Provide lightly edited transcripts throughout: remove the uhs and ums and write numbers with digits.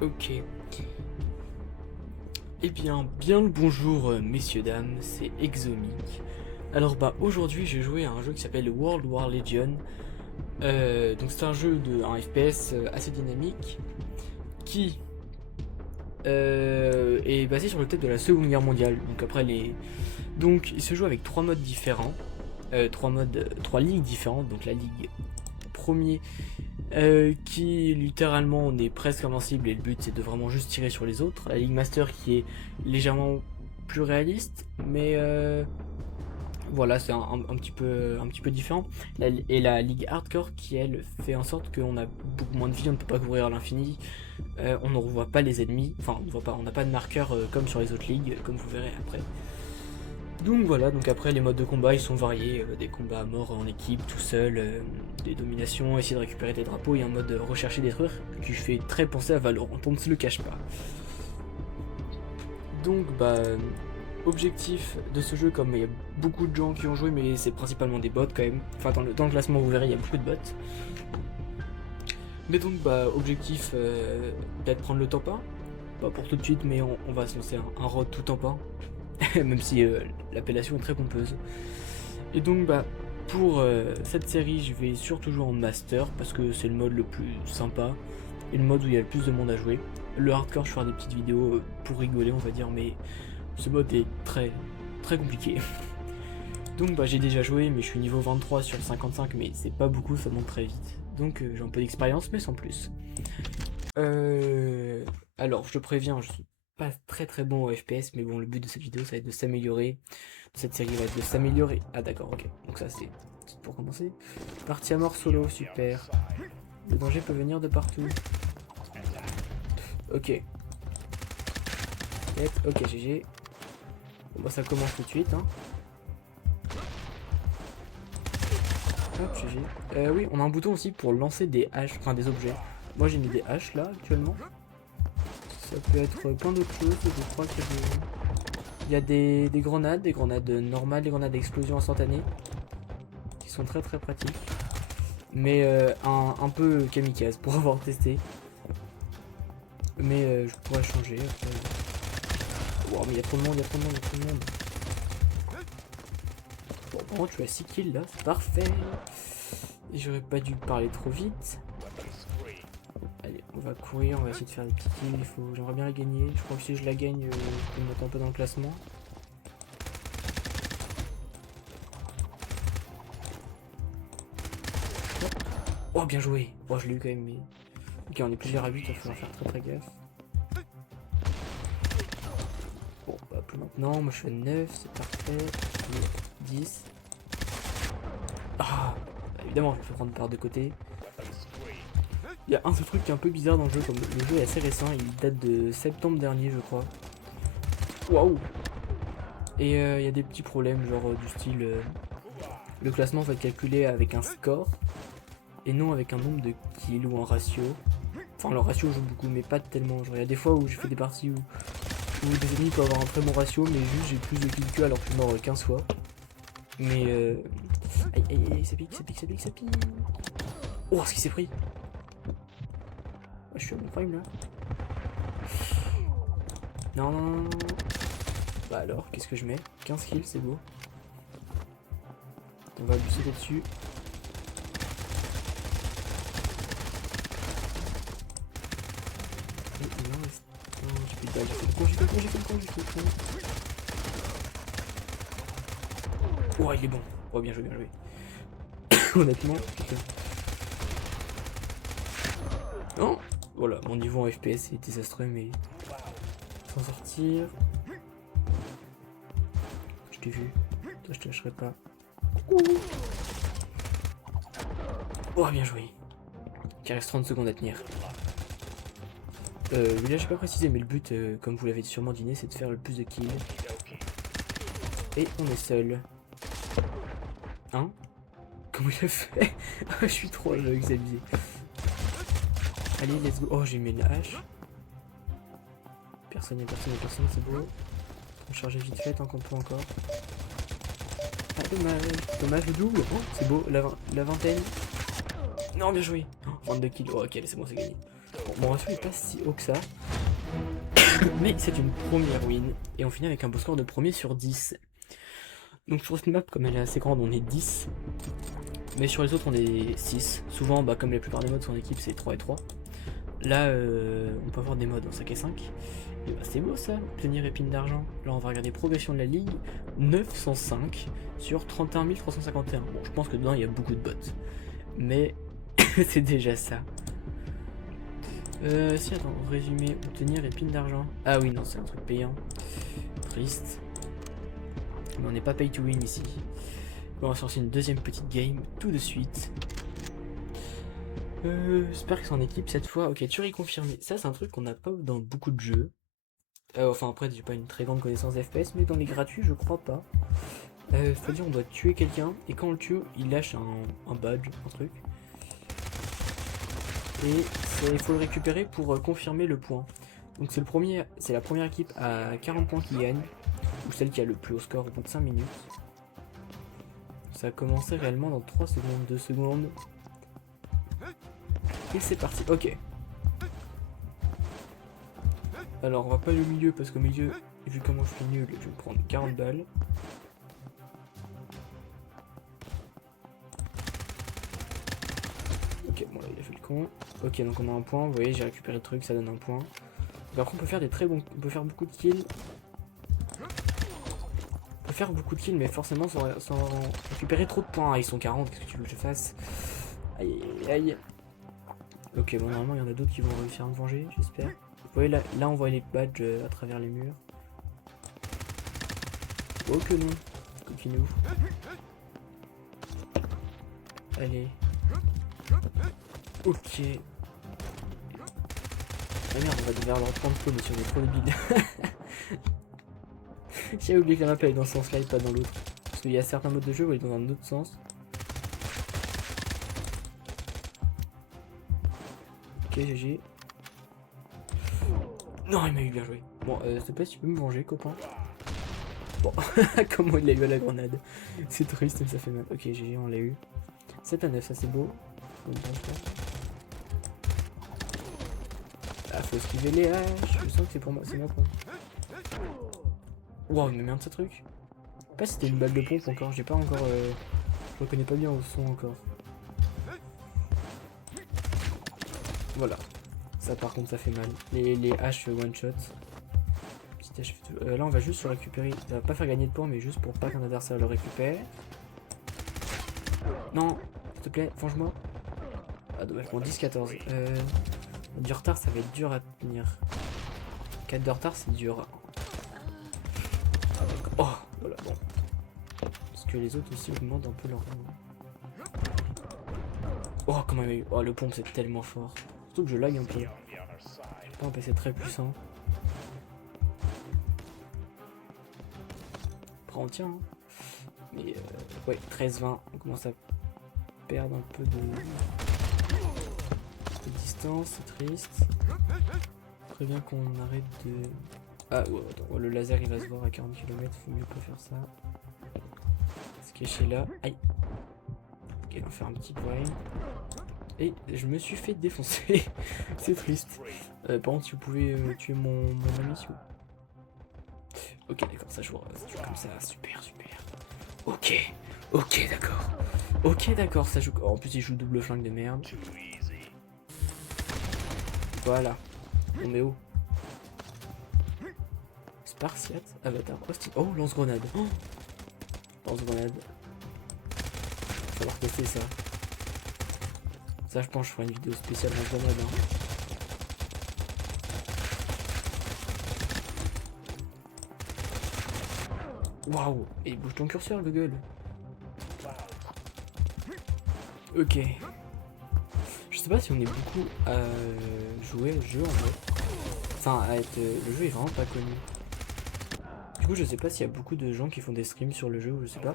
Ok. Eh bien le bonjour messieurs dames, c'est Exomic. Alors aujourd'hui j'ai joué à un jeu qui s'appelle World War Legion. Donc c'est un jeu un FPS assez dynamique qui est basé sur le thème de la Seconde Guerre mondiale. Donc il se joue avec trois modes différents, trois ligues différentes. Donc la ligue premier qui littéralement on est presque invincible et le but c'est de vraiment juste tirer sur les autres. La Ligue Master qui est légèrement plus réaliste, mais voilà, c'est un petit peu différent. Et la Ligue Hardcore qui elle fait en sorte qu'on a beaucoup moins de vie, on ne peut pas courir à l'infini, on ne revoit pas les ennemis, enfin on n'a pas de marqueur comme sur les autres ligues, comme vous verrez après. Donc voilà, donc après les modes de combat ils sont variés, des combats à mort en équipe, tout seul, des dominations, essayer de récupérer des drapeaux et un mode rechercher détruire qui fait très penser à Valorant, on ne se le cache pas. Donc objectif de ce jeu, comme il y a beaucoup de gens qui ont joué mais c'est principalement des bots quand même, enfin dans le classement vous verrez il y a beaucoup de bots. Mais donc objectif peut-être prendre le top 1, pas pour tout de suite mais on va se lancer un road tout en pain. Même si l'appellation est très pompeuse. Et donc pour cette série je vais surtout jouer en master parce que c'est le mode le plus sympa et le mode où il y a le plus de monde à jouer. Le hardcore je ferai des petites vidéos pour rigoler on va dire, mais ce mode est très très compliqué. Donc j'ai déjà joué mais je suis niveau 23 sur 55 mais c'est pas beaucoup, ça monte très vite. Donc j'ai un peu d'expérience mais sans plus. Alors je te préviens, je suis pas très très bon au FPS, mais bon, le but de cette vidéo ça va être de s'améliorer. Cette série va être de s'améliorer. Ah d'accord, ok. Donc ça c'est pour commencer. Partie à mort solo, super. Le danger peut venir de partout. Ok. Net, ok, GG. Bon ça commence tout de suite, hein. Hop, GG. Oui, on a un bouton aussi pour lancer des haches, enfin des objets. Moi j'ai mis des haches là actuellement. Ça peut être plein d'autres choses, je crois qu'il y a des grenades normales, des grenades d'explosion instantanée, qui sont très très pratiques. Mais un peu kamikaze pour avoir testé. Mais je pourrais changer après. Wow, mais il y a trop de monde, il y a trop de monde, il y a trop de monde. Bon, par contre, tu as 6 kills là, c'est parfait. Et j'aurais pas dû parler trop vite. Allez, on va courir, on va essayer de faire des petits kills. J'aimerais bien la gagner. Je crois que si je la gagne, je peux me mettre un peu dans le classement. Oh, bien joué. Oh, je l'ai eu quand même, mais... Ok, on est plusieurs à 8, il va falloir faire très très gaffe. Bon, plus maintenant. Moi, je suis à 9, c'est parfait. 10. Ah, évidemment, je vais prendre par de côté. Il y a un seul truc qui est un peu bizarre dans le jeu, comme le jeu est assez récent, il date de septembre dernier, je crois. Waouh! Et il y a des petits problèmes, genre du style... le classement va être calculé avec un score, et non avec un nombre de kills ou un ratio. Enfin, le ratio joue beaucoup, mais pas tellement. Genre, il y a des fois où j'ai fait des parties où des ennemis peuvent avoir un très bon ratio, mais juste j'ai plus de kills qu'eux alors que je suis mort 15 fois. Mais aïe aïe aïe, ça pique, ça pique, ça pique, ça pique. Oh, ce qui s'est pris! Je suis à mon prime là. Non, non, non, non. Bah alors, qu'est-ce que je mets? 15 kills, c'est beau. On va lui sauter dessus. Non, j'ai plus de balles, j'ai fait le con. Oh, il est bon. Oh, bien joué, bien joué. Honnêtement, putain. Non. Voilà, mon niveau en FPS est désastreux, mais s'en sortir. Je t'ai vu. Toi, je te lâcherai pas. Oh, bien joué. Il reste 30 secondes à tenir. Là, j'ai pas précisé, mais le but, comme vous l'avez sûrement deviné, c'est de faire le plus de kills. Et on est seul. Hein? Comment il a fait? Je suis trop exabusé. Allez, let's go. Oh, j'ai mis une hache. Personne, c'est beau. On charge vite fait tant qu'on peut encore. Ah, dommage. Dommage, le double. Oh, c'est beau. La vingtaine. Non, bien joué. Oh, 22 kills. Oh, ok, c'est bon, c'est gagné. Bon, mon ratio est pas si haut que ça. Mais c'est une première win. Et on finit avec un beau score de premier sur 10. Donc sur cette map, comme elle est assez grande, on est 10. Mais sur les autres, on est 6. Souvent, bah, comme la plupart des modes sont en équipe, c'est 3 et 3. Là, on peut avoir des modes en 5 et 5. Et bah, c'est beau ça, obtenir épine d'argent. Là, on va regarder progression de la ligue. 905 sur 31 351. Bon, je pense que dedans, il y a beaucoup de bots. Mais c'est déjà ça. Si, attends, résumé, obtenir épine d'argent. Ah oui, non, c'est un truc payant. Triste. Mais on n'est pas pay to win ici. On va sortir une deuxième petite game tout de suite. J'espère que c'est en équipe cette fois. Ok, tuerie confirmée. Ça, c'est un truc qu'on n'a pas dans beaucoup de jeux. Enfin, après, j'ai pas une très grande connaissance FPS, mais dans les gratuits, je crois pas. C'est-à-dire, on doit tuer quelqu'un, et quand on le tue, il lâche un badge, un truc. Et il faut le récupérer pour confirmer le point. Donc, c'est la première équipe à 40 points qui gagne, ou celle qui a le plus haut score au bout de 5 minutes. Ça a commencé réellement dans 3 secondes, 2 secondes. Et c'est parti, ok. Alors on va pas aller au milieu parce qu'au milieu, vu comment je suis nul, je vais prendre 40 balles. Ok, bon là il a fait le con. Ok, donc on a un point, vous voyez j'ai récupéré le truc, ça donne un point. Donc après on peut faire des très bons, on peut faire beaucoup de kills. On peut faire beaucoup de kills mais forcément sans récupérer trop de points. Ah, ils sont 40, qu'est-ce que tu veux que je fasse? Aïe aïe aïe. Ok, bon normalement il y en a d'autres qui vont réussir à me venger, j'espère. Vous voyez là on voit les badges à travers les murs. Oh que non, coquinou. Allez. Ok. Ah merde, on va devoir leur prendre trop, mais si on est trop débile. J'ai oublié que la map elle est dans ce sens là et pas dans l'autre. Parce qu'il y a certains modes de jeu où elle est dans un autre sens. Ok, GG. Non, il m'a eu bien joué. Bon, s'il te plaît, si tu peux me venger, copain. Bon, comment il a eu à la grenade. C'est triste, mais ça fait mal. Ok, GG, on l'a eu. 7 à 9, ça c'est beau. Ah, faut esquiver les haches. Je sens que c'est pour moi, c'est moi pour moi. Wow, il me merde ce truc. Je sais pas si c'était une balle de pompe encore. J'ai pas encore. Je reconnais pas bien au son encore. Voilà. Ça par contre ça fait mal. Les haches one shot. Là on va juste le récupérer. Ça va pas faire gagner de points mais juste pour pas qu'un adversaire le récupère. Non, s'il te plaît, venge-moi. Ah dommage, bon 10-14. Du retard ça va être dur à tenir. 4 de retard c'est dur. Oh voilà bon. Parce que les autres aussi augmentent un peu leur. Oh comment il y a eu. Oh le pompe c'est tellement fort. Surtout que je lag un peu. Pas un PC très puissant. Après on tient hein. Mais ouais 13-20. On commence à perdre un peu de distance, c'est triste. Très bien qu'on arrête de. Ah ouais attends, le laser il va se voir à 40 km, faut mieux pas faire ça. Se cacher là. Aïe. Ok on va faire un petit point. Et je me suis fait défoncer. C'est triste. Par contre si vous pouvez tuer mon ami si vous... Ok d'accord ça joue comme ça. Super super. Ok. Ok d'accord. Ok d'accord ça joue. Oh, en plus il joue double flingue de merde. Voilà. On est où? Spartiate, avatar, hostile. Oh lance-grenade. Oh lance-grenade. Va falloir tester ça. Ça je pense que je ferai une vidéo spéciale lance-grenade hein. Waouh. Et bouge ton curseur le gueule. Ok. Je sais pas si on est beaucoup à jouer le jeu en vrai. Enfin à être. Le jeu est vraiment pas connu. Du coup je sais pas s'il y a beaucoup de gens qui font des streams sur le jeu ou je sais pas.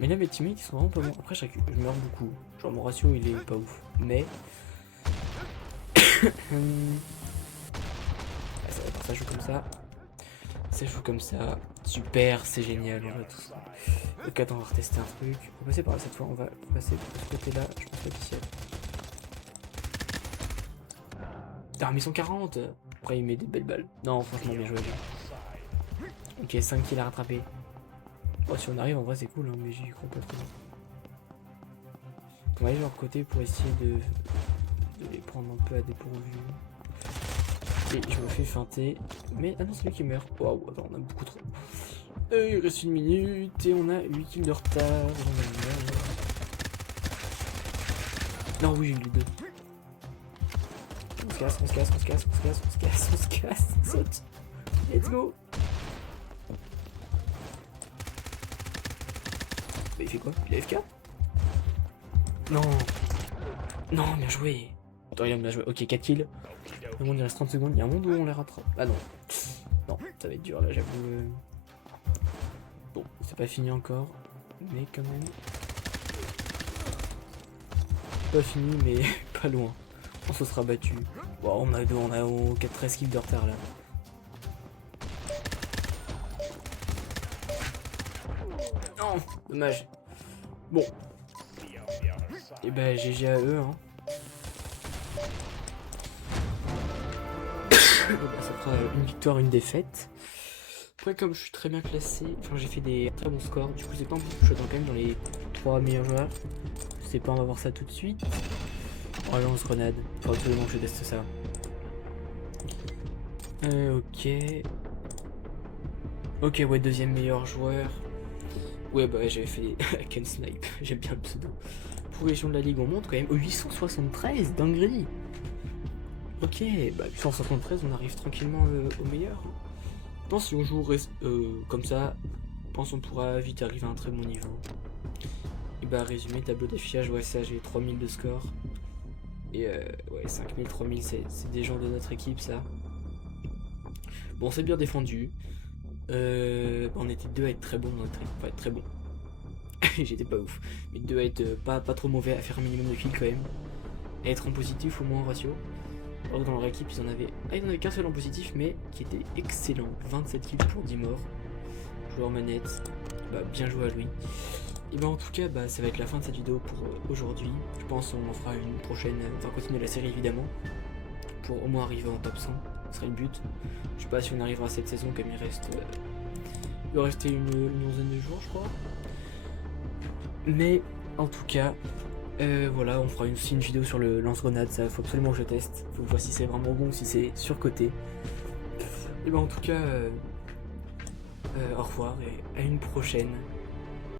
Mais là mes teammates ils sont vraiment pas bons. Après je meurs beaucoup. Genre mon ratio il est pas ouf. Mais. Ça joue comme ça. Ça joue comme ça. Super, c'est génial. On va tout ça. Ok attends on va retester un truc. On va passer par là cette fois. On va passer de ce côté là. Je pense pas qu'ici. Putain, mais 140. Après, il met des belles balles. Non, franchement, bien joué. Ok, 5 kills à rattraper. Oh, si on arrive, en vrai, c'est cool, hein, mais j'y crois pas trop. On va aller de leur côté pour essayer de les prendre un peu à dépourvu. Et je me fais feinter. Mais, ah non, c'est lui qui meurt. Waouh, attends, on a beaucoup trop. Il reste 1 minute et on a 8 kills de retard. Non, oui, j'ai eu les deux. On se casse, on se casse, on se casse, on se casse, on se casse, on se casse, on saute. Let's go. Mais il fait quoi? Il est AFK? Non. Non, bien joué. Attends, bien joué. Ok, 4 kills. Le monde, il reste 30 secondes. Il y a un monde où on les rattrape. Ah non. Non, ça va être dur là, j'avoue. Bon, c'est pas fini encore. Mais quand même. Pas fini, mais pas loin. On se sera battu. Wow, on a 13 kills de retard là. Non, dommage. Bon. Et bah GG à eux hein. Ça fera une victoire, une défaite. Après comme je suis très bien classé, enfin j'ai fait des très bons scores, du coup c'est pas impossible que je sois quand même dans les 3 meilleurs joueurs. Je sais pas, on va voir ça tout de suite. Oh lance grenade, faut absolument que je teste ça. Ok. Ok ouais, deuxième meilleur joueur. Ouais bah j'avais fait Ken Snipe, j'aime bien le pseudo. Progression de la ligue, on monte quand même au 873, dinguerie. Ok, bah 873 on arrive tranquillement au meilleur. Je pense que si on joue comme ça, je pense qu'on pourra vite arriver à un très bon niveau. Et bah résumé, tableau d'affichage, ouais ça j'ai 3000 de score. Et ouais 5000, 3000 c'est des gens de notre équipe ça. Bon c'est bien défendu. On était deux à être très bons dans notre équipe, pas être très bon. J'étais pas ouf. Mais deux à être pas trop mauvais, à faire un minimum de kills quand même. À être en positif au moins en ratio. Alors dans leur équipe ils en avaient qu'un seul en positif mais qui était excellent. 27 kills pour 10 morts. Joueur manette, bah, bien joué à lui. Et bah en tout cas bah, ça va être la fin de cette vidéo pour aujourd'hui. Je pense qu'on en fera une prochaine, on va continuer la série évidemment. Pour au moins arriver en top 100, ce serait le but. Je sais pas si on arrivera cette saison comme il reste... il va rester une onzaine de jours je crois. Mais en tout cas... voilà, on fera aussi une vidéo sur le lance-grenade, ça faut absolument que je teste. Faut voir si c'est vraiment bon ou si c'est surcoté. Et ben en tout cas, au revoir et à une prochaine.